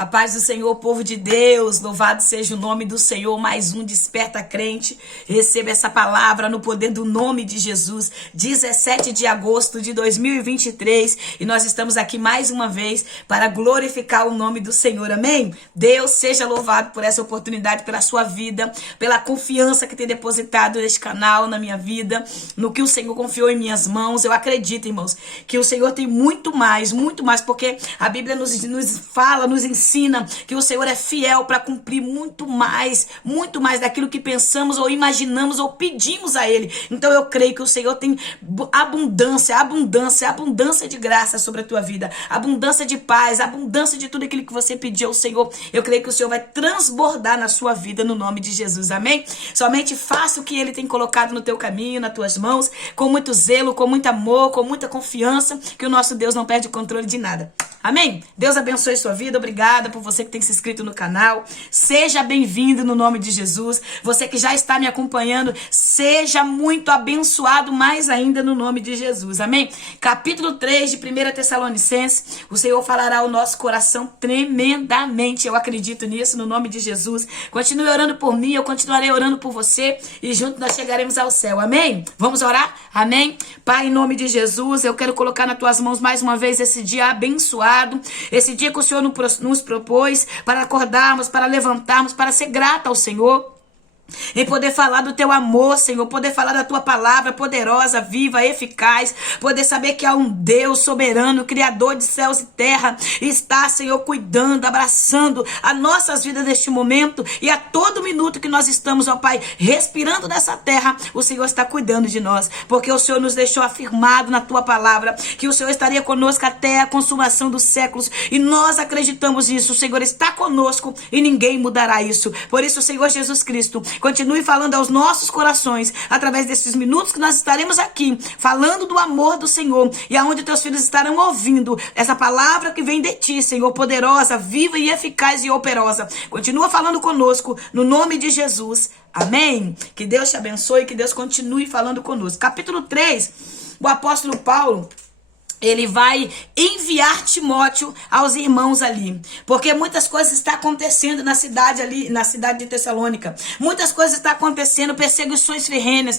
A paz do Senhor, povo de Deus, louvado seja o nome do Senhor. Mais um Desperta Crente. Receba essa palavra no poder do nome de Jesus. 17 de agosto de 2023. E nós estamos aqui mais uma vez para glorificar o nome do Senhor. Amém? Deus seja louvado por essa oportunidade, pela sua vida, pela confiança que tem depositado neste canal, na minha vida, no que o Senhor confiou em minhas mãos. Eu acredito, irmãos, que o Senhor tem muito mais, porque a Bíblia nos fala, nos ensina que o Senhor é fiel para cumprir muito mais daquilo que pensamos ou imaginamos ou pedimos a Ele. Então eu creio que o Senhor tem abundância de graça sobre a tua vida, abundância de paz, abundância de tudo aquilo que você pediu ao Senhor. Eu creio que o Senhor vai transbordar na sua vida no nome de Jesus, amém? Somente faça o que Ele tem colocado no teu caminho, nas tuas mãos, com muito zelo, com muito amor, com muita confiança, que o nosso Deus não perde o controle de nada. Amém? Deus abençoe sua vida. Obrigada por você que tem se inscrito no canal. Seja bem-vindo no nome de Jesus. Você que já está me acompanhando, seja muito abençoado mais ainda no nome de Jesus. Amém? Capítulo 3 de 1 Tessalonicenses. O Senhor falará ao nosso coração tremendamente. Eu acredito nisso no nome de Jesus. Continue orando por mim, eu continuarei orando por você e juntos nós chegaremos ao céu. Amém? Vamos orar? Amém? Pai, em nome de Jesus, eu quero colocar nas tuas mãos mais uma vez esse dia abençoado. Esse dia que o Senhor nos propôs para acordarmos, para levantarmos, para ser grata ao Senhor. Em poder falar do teu amor, Senhor, poder falar da tua palavra poderosa, viva, eficaz, poder saber que há um Deus soberano, Criador de céus e terra, está, Senhor, cuidando, abraçando as nossas vidas neste momento e a todo minuto que nós estamos, ó Pai, respirando nessa terra, o Senhor está cuidando de nós, porque o Senhor nos deixou afirmado na tua palavra, que o Senhor estaria conosco até a consumação dos séculos, e nós acreditamos nisso. O Senhor está conosco e ninguém mudará isso. Por isso, Senhor Jesus Cristo, continue falando aos nossos corações, através desses minutos que nós estaremos aqui, falando do amor do Senhor, e aonde teus filhos estarão ouvindo essa palavra que vem de ti, Senhor, poderosa, viva e eficaz e operosa. Continua falando conosco, no nome de Jesus. Amém? Que Deus te abençoe, que Deus continue falando conosco. Capítulo 3, o apóstolo Paulo, ele vai enviar Timóteo aos irmãos ali, porque muitas coisas estão acontecendo na cidade ali, na cidade de Tessalônica. Muitas coisas estão acontecendo, perseguições ferrenhas.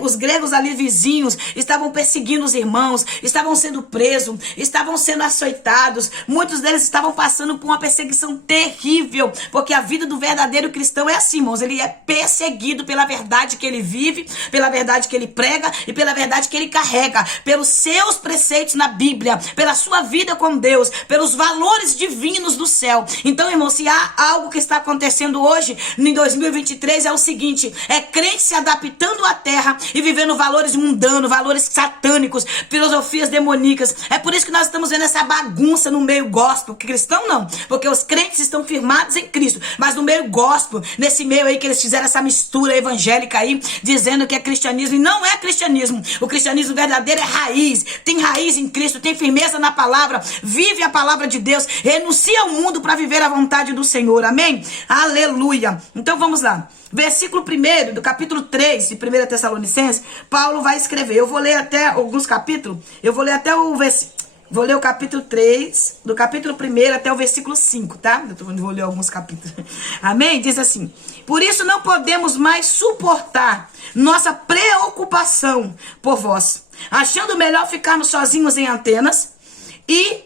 Os gregos ali vizinhos estavam perseguindo os irmãos, estavam sendo presos, estavam sendo açoitados. Muitos deles estavam passando por uma perseguição terrível, porque a vida do verdadeiro cristão é assim, irmãos. Ele é perseguido pela verdade que ele vive, pela verdade que ele prega e pela verdade que ele carrega, pelos seus preceitos na Bíblia, pela sua vida com Deus, pelos valores divinos do céu. Então, irmão, se há algo que está acontecendo hoje, em 2023, é o seguinte: é crente se adaptando à terra e vivendo valores mundanos, valores satânicos, filosofias demoníacas. É por isso que nós estamos vendo essa bagunça no meio gospel, que cristão não, porque os crentes estão firmados em Cristo, mas no meio gospel, nesse meio aí que eles fizeram essa mistura evangélica aí, dizendo que é cristianismo, e não é cristianismo. O cristianismo verdadeiro é raiz, tem raiz em Cristo, tem firmeza na palavra, vive a palavra de Deus, renuncia ao mundo para viver a vontade do Senhor, amém? Aleluia! Então vamos lá, versículo 1 do capítulo 3 de 1 Tessalonicenses, Paulo vai escrever. Eu vou ler até alguns capítulos, vou ler o capítulo 3, do capítulo 1 até o versículo 5, tá? Vou ler alguns capítulos. Amém? Diz assim: por isso não podemos mais suportar nossa preocupação por vós, achando melhor ficarmos sozinhos em Atenas e,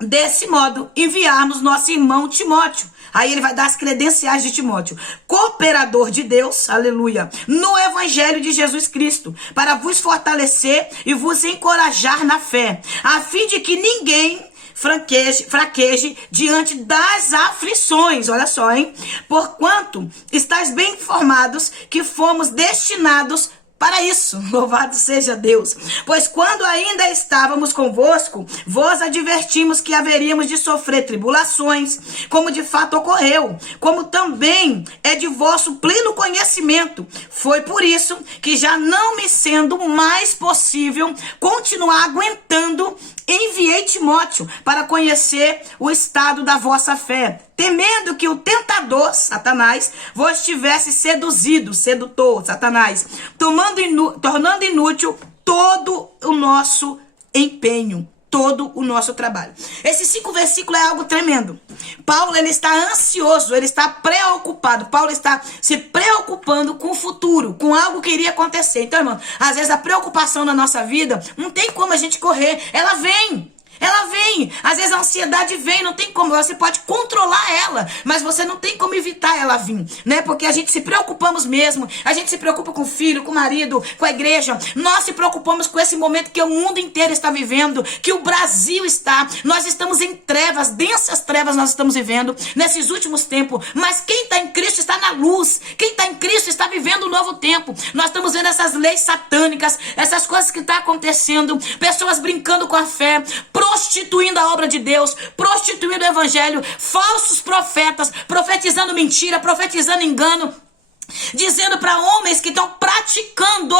desse modo, enviarmos nosso irmão Timóteo. Aí ele vai dar as credenciais de Timóteo: cooperador de Deus, aleluia, no evangelho de Jesus Cristo, para vos fortalecer e vos encorajar na fé, a fim de que ninguém fraqueje diante das aflições. Olha só, hein? Porquanto estáis bem informados que fomos destinados para isso, louvado seja Deus. Pois quando ainda estávamos convosco, vos advertimos que haveríamos de sofrer tribulações, como de fato ocorreu, como também é de vosso pleno conhecimento. Foi por isso que, já não me sendo mais possível continuar aguentando, enviei Timóteo para conhecer o estado da vossa fé, temendo que o tentador, Satanás, vos tivesse sedutor, Satanás, tornando inútil todo o nosso empenho. todo o nosso trabalho. Esses 5 versículos é algo tremendo. Paulo, ele está ansioso, ele está preocupado. Paulo está se preocupando com o futuro, com algo que iria acontecer. Então, irmão, às vezes a preocupação na nossa vida, não tem como a gente correr. Ela vem. Ela vem, às vezes a ansiedade vem, não tem como, você pode controlar ela, mas você não tem como evitar ela vir, né? Porque a gente se preocupamos mesmo, a gente se preocupa com o filho, com o marido, com a igreja, nós se preocupamos com esse momento que o mundo inteiro está vivendo, que o Brasil está, nós estamos em trevas, densas trevas nós estamos vivendo nesses últimos tempos, mas quem está em Cristo está na luz, quem está em Cristo está vivendo um novo tempo. Nós estamos vendo essas leis satânicas, essas coisas que estão acontecendo, pessoas brincando com a fé, prostituindo a obra de Deus, prostituindo o evangelho, falsos profetas, profetizando mentira, profetizando engano, dizendo para homens que estão praticando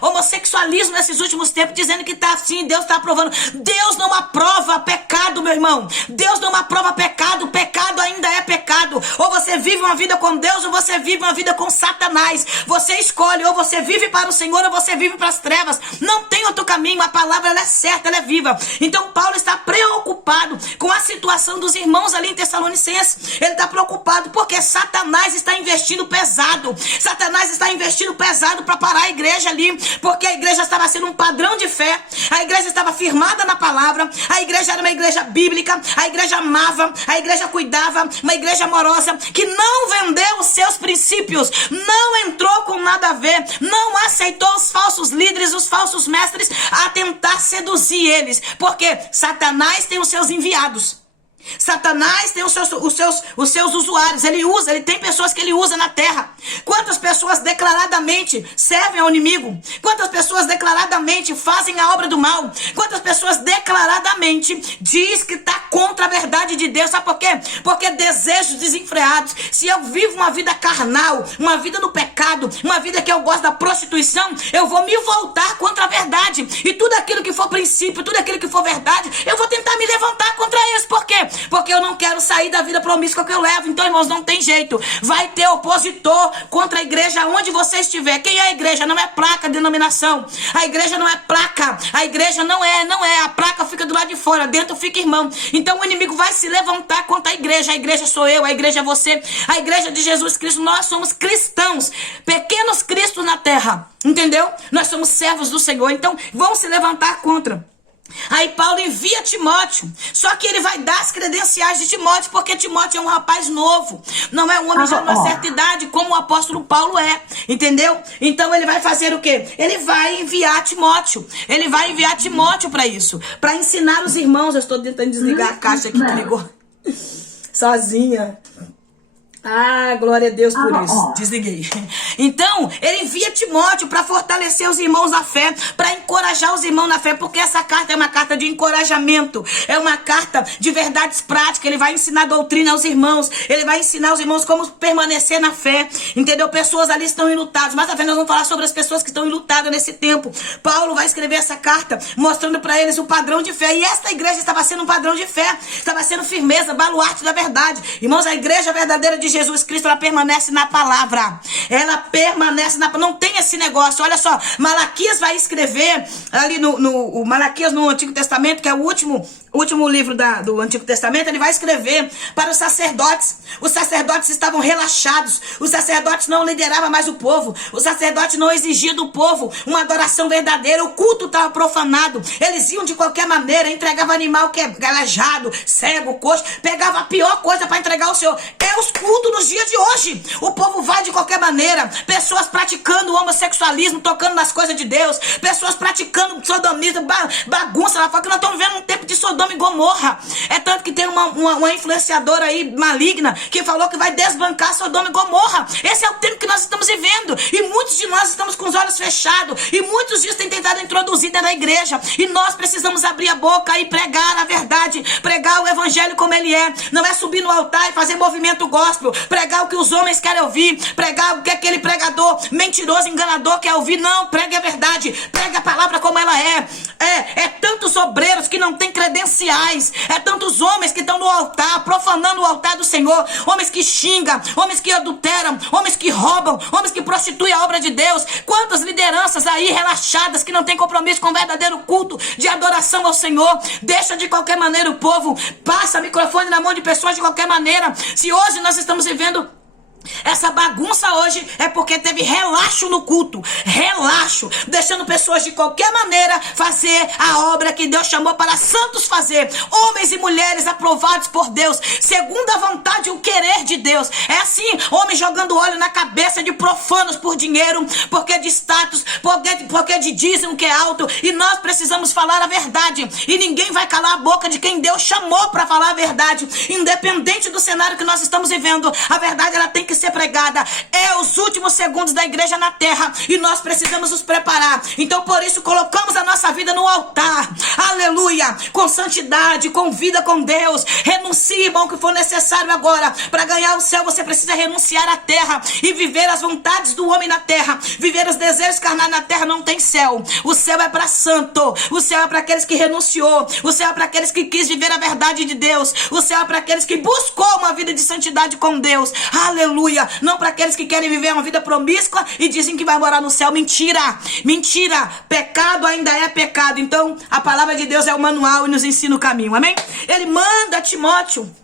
homossexualismo nesses últimos tempos, dizendo que tá assim, Deus está aprovando. Deus não aprova pecado, meu irmão. Deus não aprova pecado. Pecado ainda é pecado. Ou você vive uma vida com Deus, ou você vive uma vida com Satanás. Você escolhe, ou você vive para o Senhor, ou você vive para as trevas. Não tem outro caminho. A palavra, ela é certa, ela é viva. Então Paulo está preocupado com a situação dos irmãos ali em Tessalonicenses. Ele está preocupado porque Satanás está investindo pesado. Satanás está investindo pesado para parar a igreja ali, porque a igreja estava sendo um padrão de fé, a igreja estava firmada na palavra, a igreja era uma igreja bíblica, a igreja amava, a igreja cuidava, uma igreja amorosa, que não vendeu os seus princípios, não entrou com nada a ver, não aceitou os falsos líderes, os falsos mestres, a tentar seduzir eles, porque Satanás tem os seus enviados. Satanás tem os seus usuários, ele tem pessoas que ele usa na terra. Quantas pessoas declaradamente servem ao inimigo? Quantas pessoas declaradamente fazem a obra do mal? Quantas pessoas declaradamente diz que está contra a verdade de Deus? Sabe por quê? Porque desejos desenfreados. Se eu vivo uma vida carnal, uma vida no pecado, uma vida que eu gosto da prostituição, eu vou me voltar contra a verdade. E tudo aquilo que for princípio, tudo aquilo que for verdade, eu vou tentar me levantar contra isso. Por quê? Porque eu não quero sair da vida promíscua que eu levo. Então, irmãos, não tem jeito. Vai ter opositor contra a igreja onde você estiver. Quem é a igreja? Não é placa, denominação. A igreja não é placa. A igreja não é. A placa fica do lado de fora. Dentro fica irmão. Então, o inimigo vai se levantar contra a igreja. A igreja sou eu, a igreja é você. A igreja de Jesus Cristo. Nós somos cristãos. Pequenos cristos na terra. Entendeu? Nós somos servos do Senhor. Então, vão se levantar contra. Aí Paulo envia Timóteo, só que ele vai dar as credenciais de Timóteo, porque Timóteo é um rapaz novo, não é um homem de uma certa idade, como o apóstolo Paulo é, entendeu? Então ele vai fazer o quê? Ele vai enviar Timóteo, para isso, para ensinar os irmãos. Eu estou tentando desligar a caixa aqui que ligou sozinha. Ah, glória a Deus por isso. Desliguei. Então, ele envia Timóteo para fortalecer os irmãos na fé, para encorajar os irmãos na fé, porque essa carta é uma carta de encorajamento, é uma carta de verdades práticas. Ele vai ensinar doutrina aos irmãos, ele vai ensinar os irmãos como permanecer na fé, entendeu? Pessoas ali estão enlutadas, mas nós vamos falar sobre as pessoas que estão enlutadas nesse tempo. Paulo vai escrever essa carta, mostrando para eles o padrão de fé, e esta igreja estava sendo um padrão de fé, estava sendo firmeza, baluarte da verdade. Irmãos, a igreja verdadeira de Jesus Cristo, ela permanece na palavra. Ela permanece na palavra. Não tem esse negócio. Olha só, Malaquias vai escrever ali no Malaquias no Antigo Testamento, que é o último livro do Antigo Testamento. Ele vai escrever para os sacerdotes. Os sacerdotes estavam relaxados. Os sacerdotes não lideravam mais o povo. Os sacerdotes não exigiam do povo uma adoração verdadeira. O culto estava profanado. Eles iam de qualquer maneira, entregavam animal que é galejado, cego, coxo, pegava a pior coisa para entregar ao Senhor. É os cultos nos dias de hoje. O povo vai de qualquer maneira. Pessoas praticando o homossexualismo, tocando nas coisas de Deus. Pessoas praticando sodomismo, bagunça. Ela fala que nós estamos vivendo um tempo de Sodoma e Gomorra. É tanto que tem uma influenciadora aí maligna que falou que vai desbancar Sodoma e Gomorra. Esse é o tempo que nós estamos vivendo. E muitos de nós estamos com os olhos fechados. E muitos dias têm tentado introduzir dentro da igreja. E nós precisamos abrir a boca e pregar a verdade. Pregar o evangelho como ele é. Não é subir no altar e fazer movimento gospel. Pregar o que os homens querem ouvir. Pregar o que aquele pregador mentiroso, enganador quer ouvir. Não, pregue a verdade. Pregue a palavra como ela é. É tantos obreiros que não têm credenciais. É tantos homens que estão no altar profanando o altar do Senhor, homens que xingam, homens que adulteram, homens que roubam, homens que prostituem a obra de Deus. Quantas lideranças aí relaxadas que não têm compromisso com o verdadeiro culto de adoração ao Senhor. Deixa de qualquer maneira o povo, passa microfone na mão de pessoas de qualquer maneira. Se hoje nós estamos vivendo essa bagunça hoje, é porque teve relaxo no culto, relaxo, deixando pessoas de qualquer maneira fazer a obra que Deus chamou para santos fazer, homens e mulheres aprovados por Deus, segundo a vontade e o querer de Deus. É assim, homens jogando óleo na cabeça de profanos por dinheiro, porque de status, porque de dízimo que é alto, e nós precisamos falar a verdade, e ninguém vai calar a boca de quem Deus chamou para falar a verdade, independente do cenário que nós estamos vivendo. A verdade, ela tem que ser pregada. É os últimos segundos da igreja na terra e nós precisamos nos preparar. Então por isso colocamos a nossa vida no altar, aleluia, com santidade, com vida com Deus. Renuncie, irmão, o que for necessário agora. Para ganhar o céu você precisa renunciar à terra e viver as vontades do homem na terra. Viver os desejos carnais na terra não tem céu. O céu é para santo, o céu é para aqueles que renunciou, o céu é para aqueles que quis viver a verdade de Deus, o céu é para aqueles que buscou uma vida de santidade com Deus, aleluia. Não para aqueles que querem viver uma vida promíscua e dizem que vai morar no céu. Mentira, mentira. Pecado ainda é pecado. Então a palavra de Deus é o manual e nos ensina o caminho, amém? Ele manda Timóteo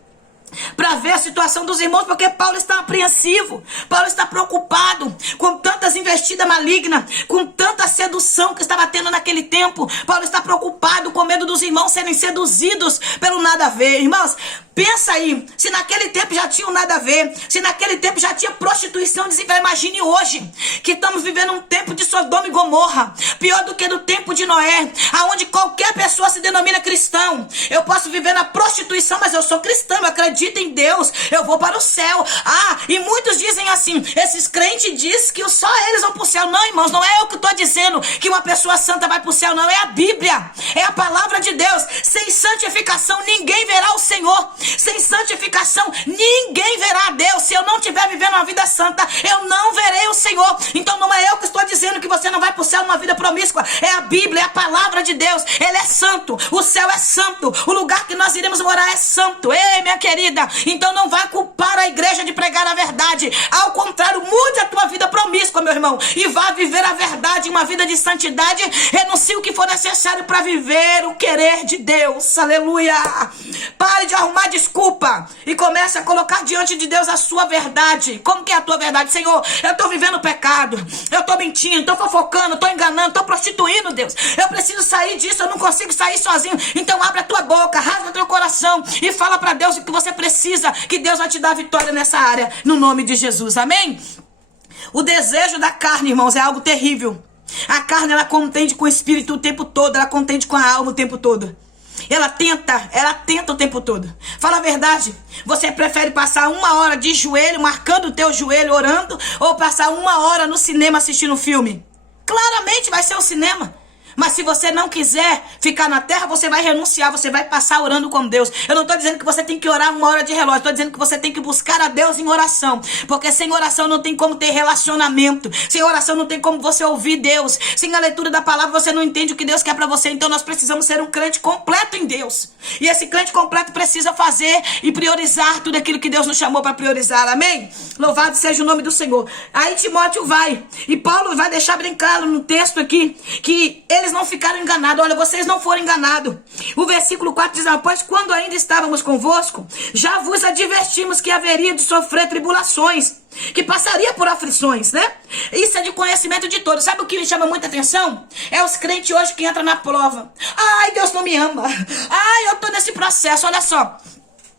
para ver a situação dos irmãos, porque Paulo está apreensivo, Paulo está preocupado com tantas investidas malignas, com tanta sedução que estava tendo naquele tempo. Paulo está preocupado com medo dos irmãos serem seduzidos pelo nada a ver. Irmãos, pensa aí, se naquele tempo já tinha nada a ver, se naquele tempo já tinha prostituição desenfreada, imagine hoje, que estamos vivendo um tempo de Sodoma e Gomorra, pior do que do tempo de Noé, aonde qualquer pessoa se denomina cristão. Eu posso viver na prostituição, mas eu sou cristão, eu acredito em Deus, eu vou para o céu. E muitos dizem assim, esses crentes dizem que só eles vão para o céu. Não, irmãos, não é eu que estou dizendo que uma pessoa santa vai para o céu, não, é a Bíblia, é a palavra de Deus. Sem santificação ninguém verá o Senhor. Sem santificação ninguém verá a Deus. Se eu não estiver vivendo uma vida santa, eu não verei o Senhor. Então não é eu que estou dizendo que você não vai para o céu numa vida promíscua, é a Bíblia, é a palavra de Deus. Ele é santo, o céu é santo, o lugar que nós iremos morar é santo. Ei, minha querida, então não vai culpar a igreja de pregar a verdade. Ao contrário, mude a tua vida promíscua, meu irmão, e vá viver a verdade, uma vida de santidade. Renuncie o que for necessário para viver o querer de Deus, aleluia. Pare de arrumar desculpa e comece a colocar diante de Deus a sua verdade. Como que é a tua verdade? Senhor, eu estou vivendo pecado, eu estou mentindo, estou fofocando, estou enganando, estou prostituindo, Deus, eu preciso sair disso, eu não consigo sair sozinho. Então abre a tua boca, rasga teu coração e fala para Deus o que você precisa, que Deus vai te dar vitória nessa área, no nome de Jesus, amém? O desejo da carne, irmãos, é algo terrível. A carne, ela contende com o espírito o tempo todo, ela contende com a alma o tempo todo. Ela tenta o tempo todo. Fala a verdade, você prefere passar 1 hora de joelho, marcando o teu joelho, orando, ou passar 1 hora no cinema assistindo um filme? Claramente vai ser o cinema. Mas se você não quiser ficar na terra, você vai renunciar, você vai passar orando com Deus. Eu não estou dizendo que você tem que orar 1 hora de relógio, estou dizendo que você tem que buscar a Deus em oração. Porque sem oração não tem como ter relacionamento. Sem oração não tem como você ouvir Deus. Sem a leitura da palavra você não entende o que Deus quer para você. Então nós precisamos ser um crente completo em Deus. E esse crente completo precisa fazer e priorizar tudo aquilo que Deus nos chamou para priorizar. Amém? Louvado seja o nome do Senhor. Aí Timóteo vai. E Paulo vai deixar bem claro no texto aqui que eles não ficaram enganados. Olha, vocês não foram enganados. O versículo 4 diz: pois quando ainda estávamos convosco, já vos advertimos que haveria de sofrer tribulações, que passaria por aflições, né? Isso é de conhecimento de todos. Sabe o que me chama muita atenção? É os crentes hoje que entram na prova. Ai, Deus não me ama. Ai, eu tô nesse processo. Olha só,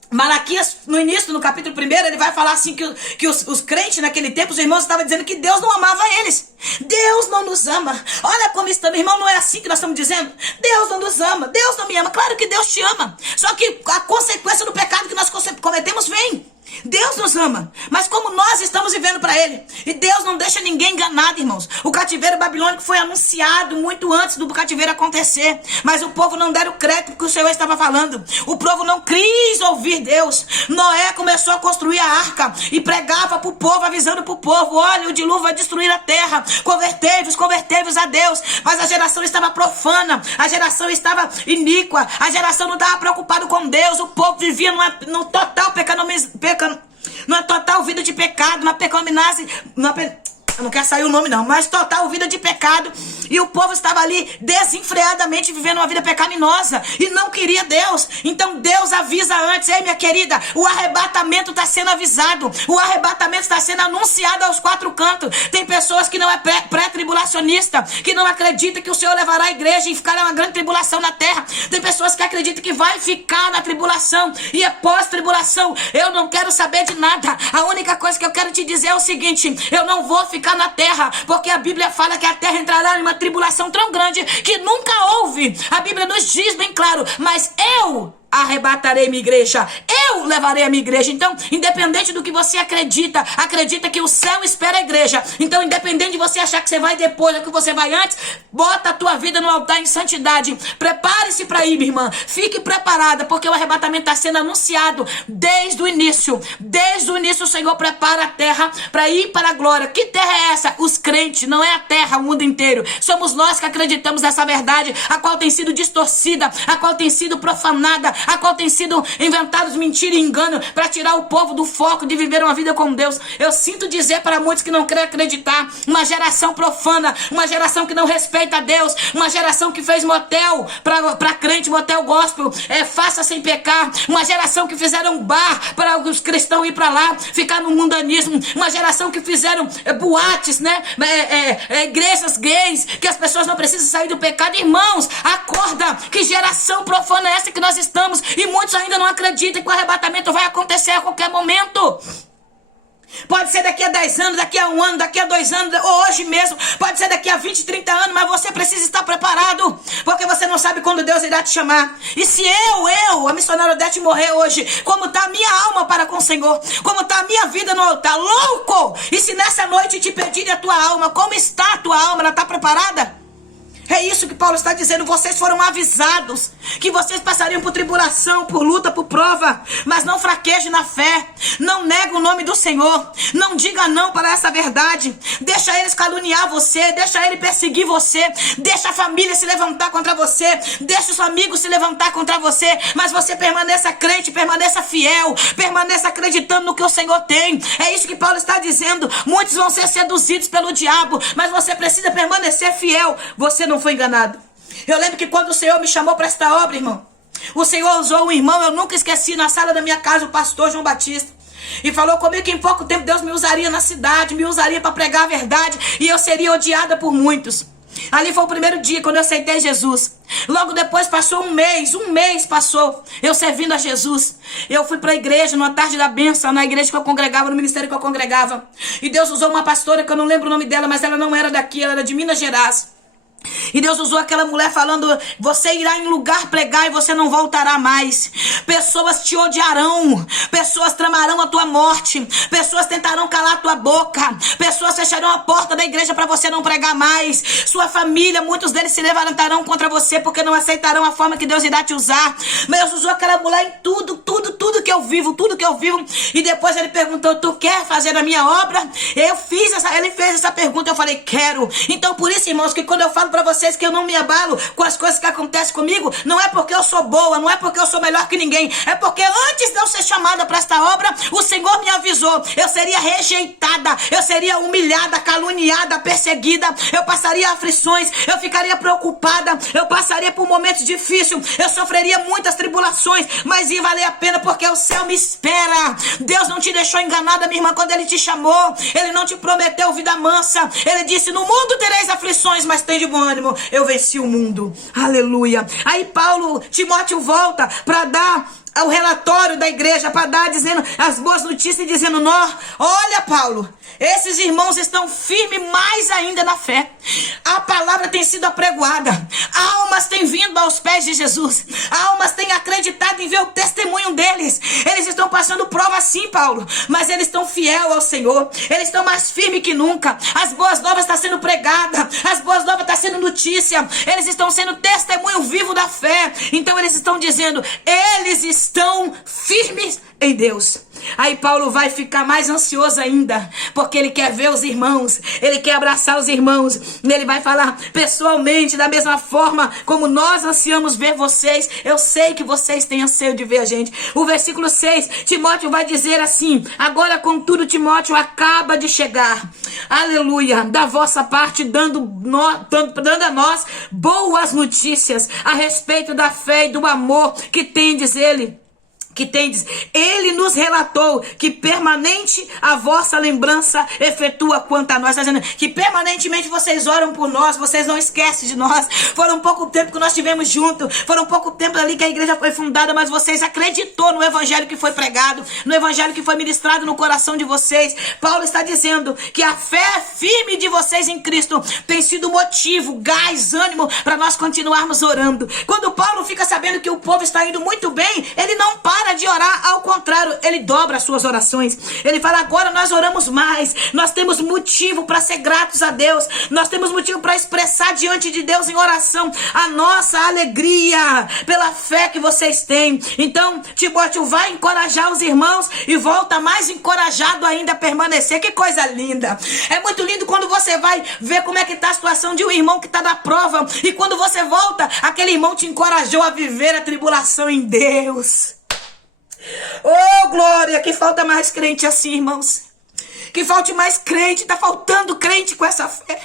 Malaquias, no início, no capítulo 1, ele vai falar assim que os crentes naquele tempo, os irmãos estavam dizendo que Deus não amava eles. Deus não nos ama. Olha como estamos, irmão, não é assim que nós estamos dizendo? Deus não nos ama, Deus não me ama. Claro que Deus te ama. Só que a consequência do pecado que nós cometemos vem. Deus nos ama, mas como nós estamos vivendo para Ele. E Deus não deixa ninguém enganado, irmãos. O cativeiro babilônico foi anunciado muito antes do cativeiro acontecer, mas o povo não deram crédito porque o Senhor estava falando. O povo não quis ouvir Deus. Noé começou a construir a arca e pregava para o povo, avisando para o povo: olha, o dilúvio vai destruir a terra, convertei-vos a Deus. Mas a geração estava profana, a geração estava iníqua, a geração não estava preocupada com Deus. O povo vivia no total numa total vida de pecado, na pecaminosa, eu não quero sair o nome não, mas total vida de pecado. E o povo estava ali desenfreadamente vivendo uma vida pecaminosa e não queria Deus. Então Deus avisa antes: ei, minha querida, o arrebatamento está sendo avisado, o arrebatamento está sendo anunciado aos quatro cantos. Tem pessoas que não é pré-tribulacionista, que não acredita que o Senhor levará a igreja e ficará uma grande tribulação na terra. Tem pessoas que acreditam que vai ficar na tribulação e é pós-tribulação. Eu não quero saber de nada. A única coisa que eu quero te dizer é o seguinte: eu não vou ficar na terra, porque a Bíblia fala que a terra entrará em uma tribulação tão grande que nunca houve. A Bíblia nos diz bem claro: mas eu arrebatarei minha igreja, eu levarei a minha igreja. Então, independente do que você acredita que o céu espera a igreja. Então, independente de você achar que você vai depois ou que você vai antes, bota a tua vida no altar em santidade. Prepare-se para ir, minha irmã. Fique preparada, porque o arrebatamento está sendo anunciado desde o início. Desde o início o Senhor prepara a terra para ir para a glória. Que terra é essa? Os crentes, não é a terra, o mundo inteiro. Somos nós que acreditamos nessa verdade, a qual tem sido distorcida, a qual tem sido profanada, a qual tem sido inventados mentira e engano para tirar o povo do foco de viver uma vida com Deus. Eu sinto dizer para muitos que não querem acreditar: uma geração profana, uma geração que não respeita a Deus, uma geração que fez motel para crente, motel gospel, faça sem pecar, uma geração que fizeram bar para os cristãos ir para lá, ficar no mundanismo, uma geração que fizeram boates, né? Igrejas gays, que as pessoas não precisam sair do pecado. Irmãos, acorda, que geração profana é essa que nós estamos? E muitos ainda não acreditam que o arrebatamento vai acontecer a qualquer momento. Pode ser daqui a 10 anos, daqui a 1 ano, daqui a 2 anos, ou hoje mesmo. Pode ser daqui a 20, 30 anos, mas você precisa estar preparado, porque você não sabe quando Deus irá te chamar. E se a missionária Odete, morrer hoje, como está a minha alma para com o Senhor, como está a minha vida no altar, louco! E se nessa noite te pedirem a tua alma, como está a tua alma? Ela está preparada? É isso que Paulo está dizendo. Vocês foram avisados que vocês passariam por tribulação, por luta, por prova, mas não fraqueje na fé. Não negue o nome do Senhor. Não diga não para essa verdade. Deixa eles caluniar você, deixa ele perseguir você, deixa a família se levantar contra você, deixa os amigos se levantar contra você, mas você permaneça crente, permaneça fiel, permaneça acreditando no que o Senhor tem. É isso que Paulo está dizendo. Muitos vão ser seduzidos pelo diabo, mas você precisa permanecer fiel. Você não foi enganado. Eu lembro que quando o Senhor me chamou para esta obra, irmão, o Senhor usou um irmão, eu nunca esqueci, na sala da minha casa, o pastor João Batista, e falou comigo que em pouco tempo Deus me usaria na cidade, me usaria para pregar a verdade, e eu seria odiada por muitos. Ali foi o primeiro dia quando eu aceitei Jesus. Logo depois passou um mês passou eu servindo a Jesus. Eu fui para a igreja, numa tarde da bênção, na igreja que eu congregava, no ministério que eu congregava, e Deus usou uma pastora que eu não lembro o nome dela, mas ela não era daqui, ela era de Minas Gerais. E Deus usou aquela mulher falando: você irá em lugar pregar e você não voltará mais. Pessoas te odiarão, pessoas tramarão a tua morte, pessoas tentarão calar a tua boca, pessoas fecharão a porta da igreja para você não pregar mais. Sua família, muitos deles se levantarão contra você porque não aceitarão a forma que Deus irá te usar. Mas Deus usou aquela mulher em tudo que eu vivo, E depois ele perguntou: tu quer fazer a minha obra? Ele fez essa pergunta, eu falei: quero. Então por isso, irmãos, que quando eu falo para vocês que eu não me abalo com as coisas que acontecem comigo, não é porque eu sou boa, não é porque eu sou melhor que ninguém, é porque antes de eu ser chamada para esta obra, o Senhor me avisou. Eu seria rejeitada, eu seria humilhada, caluniada, perseguida, eu passaria aflições, eu ficaria preocupada, eu passaria por momentos difíceis, eu sofreria muitas tribulações, mas ia valer a pena porque o céu me espera. Deus não te deixou enganada, minha irmã, quando Ele te chamou. Ele não te prometeu vida mansa. Ele disse: no mundo tereis aflições, mas tem de bom ânimo, eu venci o mundo. Aleluia. Aí Timóteo volta para dar o relatório da igreja, para dar, dizendo as boas notícias, dizendo: olha, Paulo, esses irmãos estão firmes mais ainda na fé. A palavra tem sido apregoada, almas têm vindo aos pés de Jesus, almas têm acreditado em ver o testemunho deles, eles estão estão passando prova sim, Paulo, mas eles estão fiel ao Senhor, eles estão mais firmes que nunca. As boas novas estão sendo pregadas, as boas novas estão sendo notícia, eles estão sendo testemunho vivo da fé. Então eles estão dizendo, eles estão firmes em Deus. Aí Paulo vai ficar mais ansioso ainda, porque ele quer ver os irmãos, ele quer abraçar os irmãos, ele vai falar pessoalmente, da mesma forma como nós ansiamos ver vocês, eu sei que vocês têm anseio de ver a gente. O versículo 6, Timóteo vai dizer assim, agora contudo Timóteo acaba de chegar, aleluia, da vossa parte, dando a nós boas notícias a respeito da fé e do amor que tendes ele nos relatou que permanente a vossa lembrança efetua quanto a nós. Está dizendo que permanentemente vocês oram por nós, vocês não esquecem de nós. Foram pouco tempo que nós estivemos juntos, foram pouco tempo ali que a igreja foi fundada, mas vocês acreditou no evangelho que foi pregado, no evangelho que foi ministrado no coração de vocês. Paulo está dizendo que a fé firme de vocês em Cristo tem sido motivo, gás, ânimo para nós continuarmos orando. Quando Paulo fica sabendo que o povo está indo muito bem, ele não para de orar, ao contrário, ele dobra as suas orações. Ele fala, agora nós oramos mais, nós temos motivo para ser gratos a Deus, nós temos motivo para expressar diante de Deus em oração a nossa alegria pela fé que vocês têm. Então Timóteo vai encorajar os irmãos e volta mais encorajado ainda a permanecer. Que coisa linda, é muito lindo quando você vai ver como é que está a situação de um irmão que está na prova, e quando você volta, aquele irmão te encorajou a viver a tribulação em Deus. Oh, glória, que falta mais crente assim, irmãos. Que falte mais crente, tá faltando crente com essa fé.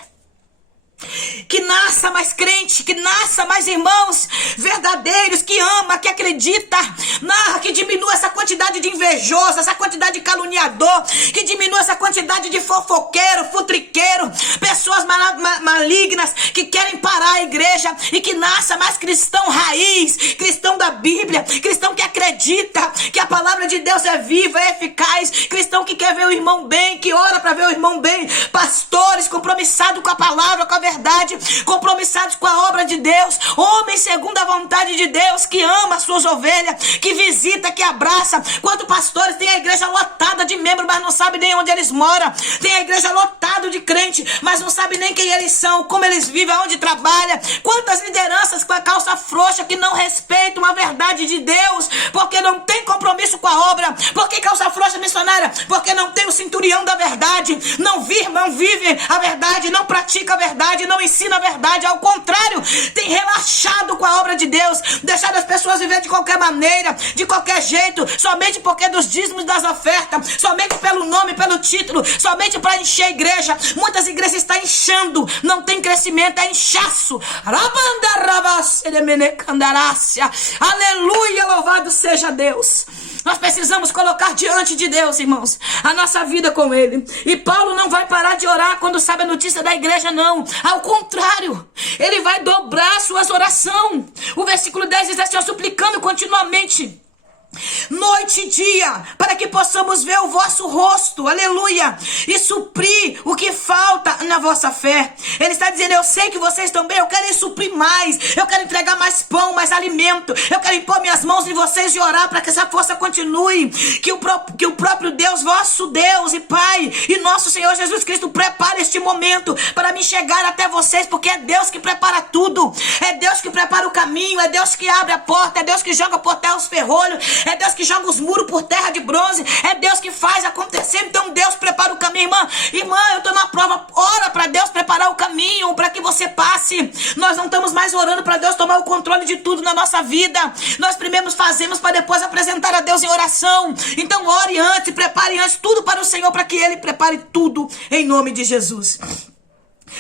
Que nasça mais crente, que nasça mais irmãos verdadeiros, que ama, que acredita, que diminua essa quantidade de invejoso, essa quantidade de caluniador, que diminua essa quantidade de fofoqueiro, futriqueiro, pessoas malignas que querem parar a igreja, e que nasça mais cristão raiz, cristão da Bíblia, cristão que acredita que a palavra de Deus é viva, é eficaz, cristão que quer ver o irmão bem, que ora para ver o irmão bem, pastores compromissados com a palavra, com a verdade, compromissados com a obra de Deus, homens segundo a vontade de Deus, que ama as suas ovelhas, que visita, que abraça. Quantos pastores tem a igreja lotada de membros, mas não sabe nem onde eles moram, tem a igreja lotada de crente, mas não sabe nem quem eles são, como eles vivem, aonde trabalham. Quantas lideranças com a calça frouxa que não respeitam a verdade de Deus, porque não tem compromisso com a obra. Por que calça frouxa, missionária? Porque não tem o cinturão da verdade, não vive a verdade, não pratica a verdade, não ensina a verdade, ao contrário, tem relaxado com a obra de Deus, deixado as pessoas viver de qualquer maneira, de qualquer jeito, somente porque dos dízimos e das ofertas, somente pelo nome, pelo título, somente para encher a igreja. Muitas igrejas estão inchando, não tem crescimento, é inchaço. Aleluia, louvado seja Deus. Nós precisamos colocar diante de Deus, irmãos, a nossa vida com Ele. E Paulo não vai parar de orar quando sabe a notícia da igreja, não. Ao contrário, ele vai dobrar suas orações. O versículo 10 diz assim, suplicando continuamente, noite e dia, para que possamos ver o vosso rosto, aleluia, e suprir o que falta na vossa fé. Ele está dizendo, eu sei que vocês estão bem, eu quero suprir mais, eu quero entregar mais pão, mais alimento, eu quero impor minhas mãos em vocês e orar para que essa força continue, que o próprio Deus, vosso Deus e Pai, e nosso Senhor Jesus Cristo prepare este momento para me chegar até vocês, porque é Deus que prepara tudo, é Deus que prepara o caminho, é Deus que abre a porta, é Deus que joga por terra os ferrolhos, é Deus que joga os muros por terra de bronze, é Deus que faz acontecer. Então Deus prepara o caminho. Irmã, eu estou na prova, ora para Deus preparar o caminho, para que você passe. Nós não estamos mais orando para Deus tomar o controle de tudo na nossa vida. Nós primeiro fazemos para depois apresentar a Deus em oração. Então ore antes, prepare antes tudo para o Senhor, para que Ele prepare tudo em nome de Jesus.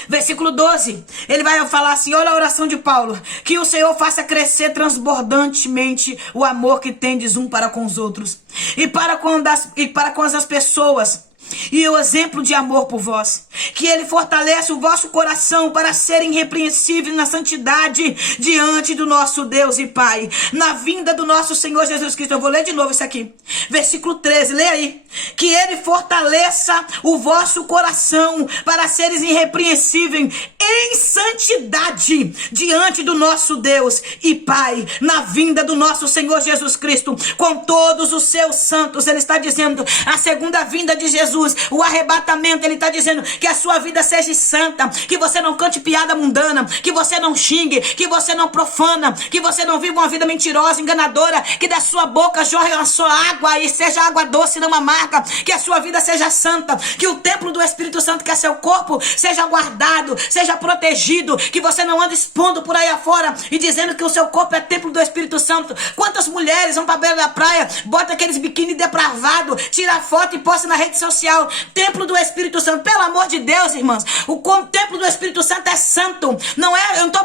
Versículo 12, ele vai falar assim, olha a oração de Paulo, que o Senhor faça crescer transbordantemente o amor que tendes um para com os outros, e para com as pessoas e o exemplo de amor por vós. Que ele fortaleça o vosso coração para serem irrepreensíveis na santidade diante do nosso Deus e Pai, na vinda do nosso Senhor Jesus Cristo. Eu vou ler de novo isso aqui. Versículo 13, lê aí. Que ele fortaleça o vosso coração para seres irrepreensíveis em santidade diante do nosso Deus e Pai, na vinda do nosso Senhor Jesus Cristo, com todos os seus santos. Ele está dizendo, a segunda vinda de Jesus, o arrebatamento, ele está dizendo que a sua vida seja santa, que você não cante piada mundana, que você não xingue, que você não profana, que você não viva uma vida mentirosa, enganadora, que da sua boca jorre a sua água e seja água doce, não amarga, que a sua vida seja santa, que o templo do Espírito Santo, que é seu corpo, seja guardado, seja protegido, que você não ande expondo por aí afora e dizendo que o seu corpo é templo do Espírito Santo. Quantas mulheres vão pra beira da praia, bota aqueles biquíni depravado, tira foto e posta na rede social, templo do Espírito Santo. Pelo amor de Deus, irmãos, o templo do Espírito Santo é santo, não é, eu não tô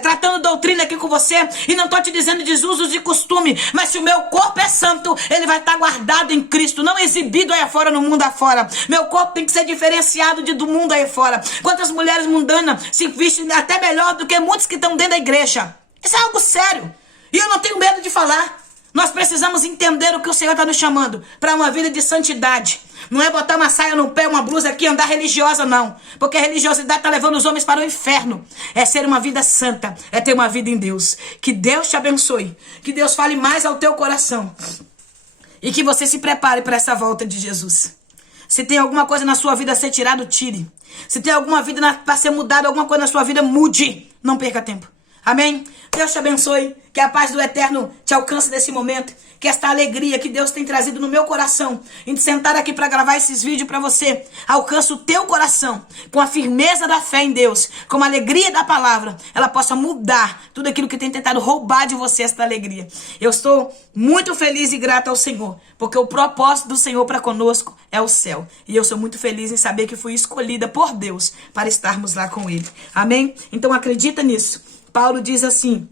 tratando doutrina aqui com você e não tô te dizendo desusos de costume, mas se o meu corpo é santo, ele vai estar guardado em Cristo, não exibido aí fora, no mundo afora. Meu corpo tem que ser diferenciado do mundo aí fora. Quantas mulheres mundanas se vestem até melhor do que muitos que estão dentro da igreja. Isso é algo sério e eu não tenho medo de falar. Nós precisamos entender o que o Senhor está nos chamando para uma vida de santidade. Não é botar uma saia no pé, uma blusa aqui e andar religiosa, não. Porque a religiosidade está levando os homens para o inferno. É ser uma vida santa, é ter uma vida em Deus. Que Deus te abençoe, que Deus fale mais ao teu coração e que você se prepare para essa volta de Jesus. Se tem alguma coisa na sua vida a ser tirado, tire. Se tem alguma vida para ser mudada, alguma coisa na sua vida, mude. Não perca tempo. Amém? Deus te abençoe, que a paz do Eterno te alcance nesse momento, que esta alegria que Deus tem trazido no meu coração, em sentar aqui para gravar esses vídeos para você, alcance o teu coração, com a firmeza da fé em Deus, com a alegria da palavra, ela possa mudar tudo aquilo que tem tentado roubar de você esta alegria. Eu estou muito feliz e grata ao Senhor, porque o propósito do Senhor para conosco é o céu, e eu sou muito feliz em saber que fui escolhida por Deus para estarmos lá com Ele. Amém? Então acredita nisso. Paulo diz assim,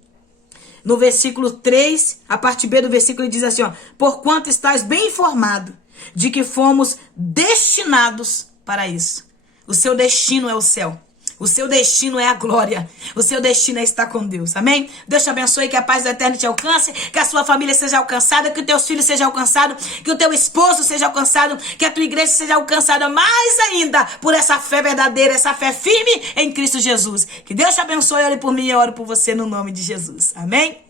no versículo 3, a parte B do versículo, ele diz assim, ó, porquanto estás bem informado de que fomos destinados para isso. O seu destino é o céu. O seu destino é a glória. O seu destino é estar com Deus. Amém? Deus te abençoe, que a paz do Eterno te alcance, que a sua família seja alcançada, que os teus filhos sejam alcançados, que o teu esposo seja alcançado, que a tua igreja seja alcançada mais ainda por essa fé verdadeira, essa fé firme em Cristo Jesus. Que Deus te abençoe, ore por mim e eu oro por você no nome de Jesus. Amém?